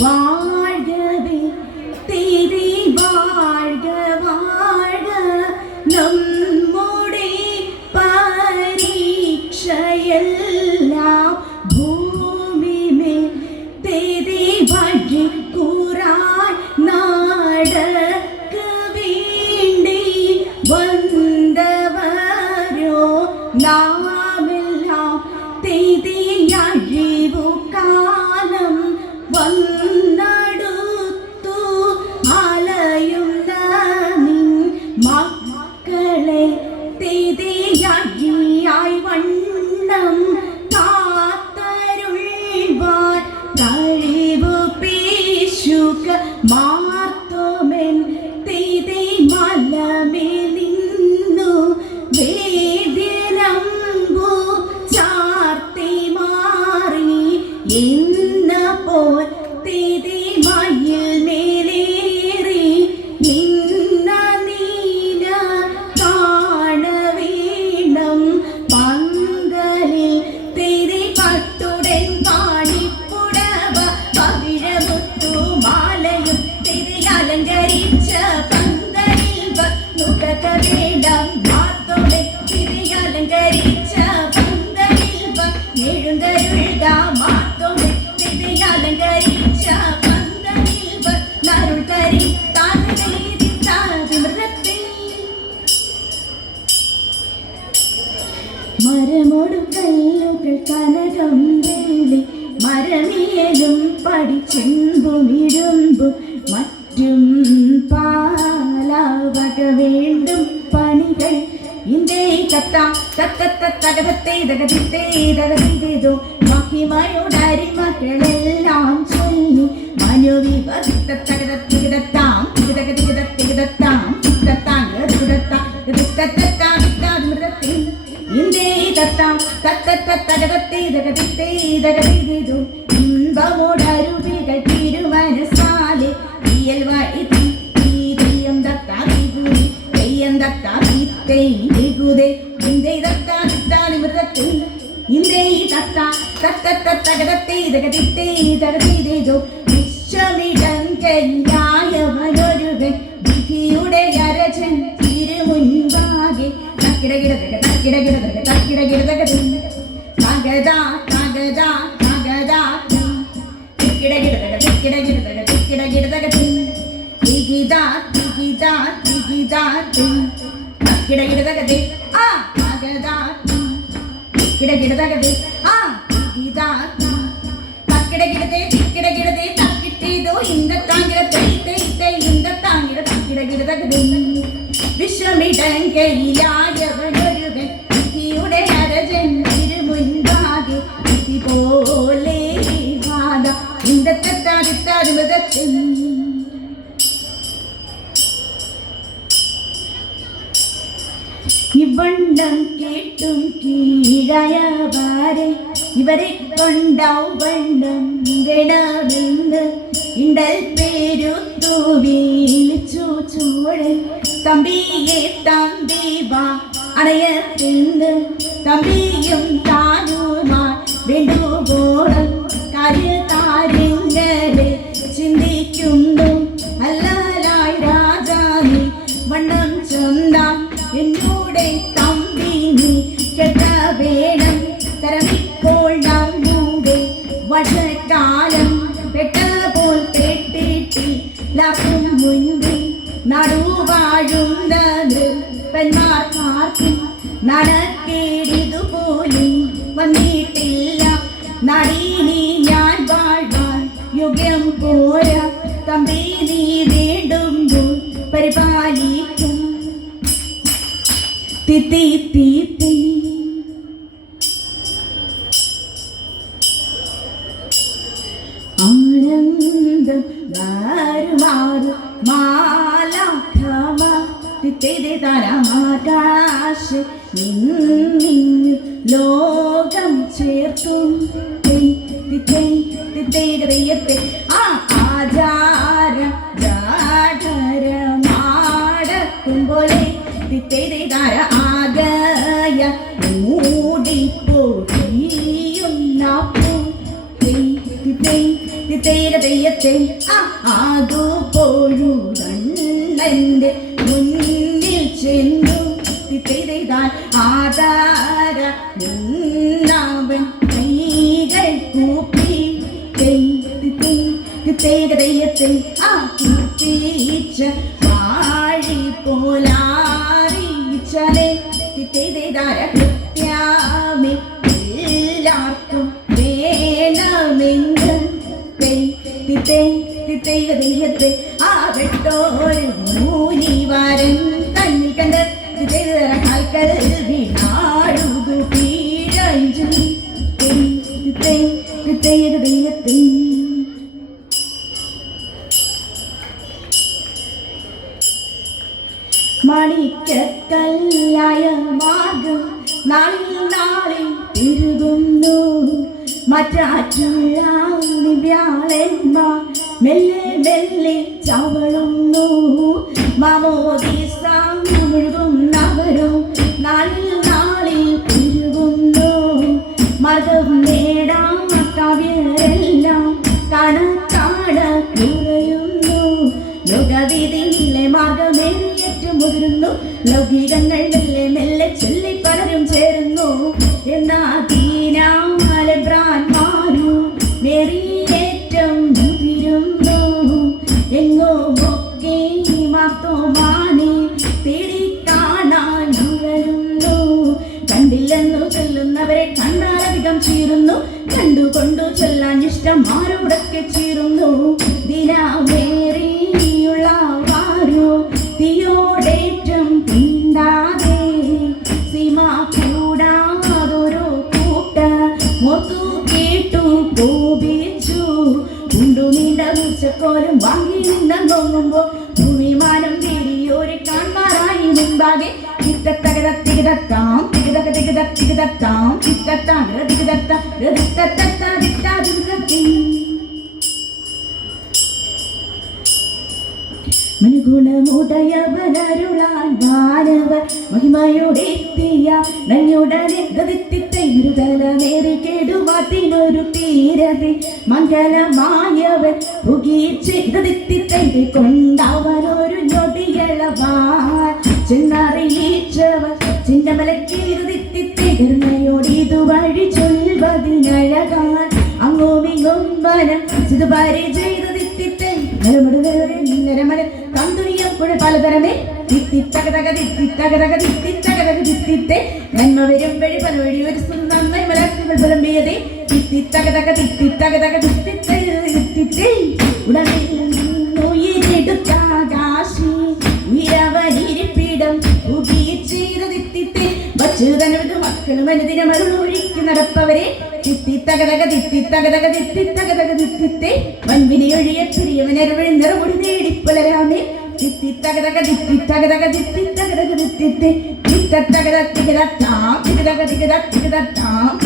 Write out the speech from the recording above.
വാഴവേ തിരി വാഴ്ക വാഴ നമ്മുടെ പരീക്ഷയെല്ലാം ഭൂമിമേൽ തിരി വഴിക്കുറാൻ നാടക്ക് വേണ്ടി വന്നവരോ നാമെല്ലാം തിരിയഴിവു കാലം വന്നടുത്തു അലയുന്ന നിൻ മക്കളെ തിരിയഴിയായി വണ്ണം കാത്തരുൾവാൻ കഴിവു പേശുക മാർത്തോമെൻ തിരി മലമേലിന്നു വേദ്യനമ്പു ചാർത്തി മാറി എന്നപ്പോൾ തിരി മയിൽ മേലേറി നിന്ന നീന കാണവീണം പങ്കലിൽ തിരി പട്ടുടൻ പാണിപ്പുടവ പവിഴമുത്തു മാലയും തിരി അലങ്കരിച്ച പന്തലിൽ നുകക വേണം മാത്തോടെ തിരി അലങ്കരിച്ച പന്തലിൽ എഴുന്തരുൾക മാത്തോടെ തിരി അലങ്കരിച്ച പന്തലിൽ നരുൾ കരി താഴ്മൃതത്തിൽ മരമൊടു കല്ലുകൾ കനകം വെള്ളി മരമേലും പടിച്ചെമ്പും ഇരുമ്പും മറ്റും പാലവക വേണ്ടും പണികൾ ഇന്ത്യേ കത്താം തകതോ മഹിമയോടരിമക്കളെല്ലാം ചൊല്ലി മനുവിവ തകതത്താം ഇന്ത്യേ കത്താം തകതോ ഇമ്പമോടരുവികൾ തിരുമനസാലെ ഇയൽ വഴി തീയം തത്താകുതി തെയ്യം തത്താകുതേ ഇന്ത്യേ തത്താമൃതത്തിൽ ഇന്ത്യേ തകതോ വിശ്വമിടങ്കല്ലായവനൊരുവൻ വിധിയുടെ അരജൻ തിരുമുൻപാകെ വിശ്വമിടങ്കയിലായവനൊരുവൻ വിധിയുടെ അരജൻ തിരുമുൻപാകെ വിധി പോലെ ഇന്ദത്താതിത്താതിമൃതത്തിൽ ഇവണ്ണം കേട്ടും കീഴായവരെ ഇവരെ കൊണ്ടവണ്ണം വേണമെന്ന് ഇണ്ടൽ പേരുത്തു വിളിച്ചു ചോഴൻ തമ്പിയെ തമ്പി വാ അണയത്തിന്ന് തമ്പിയും താനുമാ വേണ്ടുപോളം കാര്യതാരങ്ങളെ ചിന്തിക്കുന്നു അല്ലാലായി രാജാനി വണ്ണം ചൊന്നാം എന്നോടെ തമ്പി നീ കേട്ട വേണം തരമിപ്പോൾ നമ്മുടെ വശക്കാലം പെട്ട പോൽ പെട്ടിട്ടില്ലാക്കും മുൻപിൽ നടുവാഴുന്നത് പെന്മാർക്കും നടക്കേടിതുപോലും വന്നിട്ടില്ല നടീനി ഞാൻ വാഴ്വാൻ യോഗ്യം പോരാ തമ്പി നീ വേണ്ടുമ്പോൾ പരിപാലിക്കും തിത്തി ആനന്ദം മാറുമാറു മാലാഖമ തിത്തേ താരാകാശ നിന്നിൽ ലോകം ചേർത്തു തിത്തേരത്തെ ആചാര ജാഠരമാടക്കും പോലെ തിത്തേരെ താര ആകയ മൂടിപ്പോടിയുന്ന തിത്തേ തെയ്യത്തെ അതുപോഴുതണ്ണന്റെ മുന്നിൽ ചെന്നു തിത്തൈതാൻ ആധാര നിന്നവൻ കൈകൾ കൂപ്പി തെയ്യത്തെ കൂപ്പിച്ച വാഴി പോലാറിയിച്ചാലേ തിത്തൈതാര കൃത്യാമി എല്ലാവർക്കും വേണമെന്ന് തെയ്യത്തെ വെട്ടോരു മൂനിവാരൻ തന്നിൽ കണ്ട് കാൽക്കൽ വീണാടുതു പീഴഞ്ചു തെയ്യത്തെ മണിക്കല്ലായ മാർഗം നാളിൽ തിരുകുന്നു മറ്റാറ്റുള്ള വ്യാളന്മാർ മെല്ലെ മെല്ലെ ചവളുന്നു മാമോദീസ മുഴുകുന്നവരോ നാളിൽ തിരുകുന്നു മർഗം നേടാം കവിയരെല്ലാം കാണ കുറയുന്നു ലോകവീതിയിലെ മാർഗമേറിയേറ്റു മുതിരുന്നു ലൗകികങ്ങൾ മെല്ലെ മെല്ലെ ചൊല്ലി പലരും ചേരുന്നു എന്നാ ദീനാലബ്രാന്മാരു മേറിയേറ്റം മുതിരുന്നു എങ്ങോ ഒക്കെ മാത്തോമാനെ തേടി കാണാൻ ഉഴലുന്നു കണ്ടില്ലെന്നു ചൊല്ലുന്നവരെ കണ്ടാലധികം ചീറുന്നു കണ്ടുകൊണ്ടു ചൊല്ലാൻ ഇഷ്ടം ആരോടൊക്കെ ചീറുന്നു ദിനമേറിയുള്ള വാരോ തീയോടേറ്റം തീണ്ടാതെ സീമ കൂടാതൊരു കൂട്ട മൊത്തു കേട്ടു കോപിച്ചു ഉണ്ടു നീണ്ട ഉച്ചക്കോലും വാങ്ങി നിന്നോങ്ങുമ്പോ ഭൂമിമാനം തേടിയോരെ കാണാറായി മുൻപാകെ തികതത്താം തികതത്താം മനുഗുണമുടയവനരുളാൻ മാനവർ മഹിമയോടെത്തിയ നഞ്ഞുടനെ മൃതലമേറി കേടുവാത്തിനൊരു തീരതി മംഗലമായവൻ പുകീർച്ചെയ്തി കൊണ്ടവനൊരു ഞൊടിയളവാൻ ചെന്നറിയിച്ചവർ ചിന്നമലക്കീർത്തിയോടിതു വഴി ചൊൽവതിനഴകാൻ അങ്ങോമിങ്ങും വനം ഇത് പരിചയ തന്തുനിയപ്പോൾ പലതരമേ നന്മ വരും വഴി പല വഴി ഒരു നന്നായി മലർത്തുകൾ പുലമ്പിയതേ ഉടനെടുത്താകാശി ഉയരവരിപ്പിടം വച്ചുതനത് മക്കളും അനുദിനമരുളൊഴിക്ക് നടപ്പവരെ വൻവിനെ ഒഴിയ പ്രിയവനരവഴി നിറമുടി നേടിപ്പുലരാമേ ിത്തകതകതികതത്താം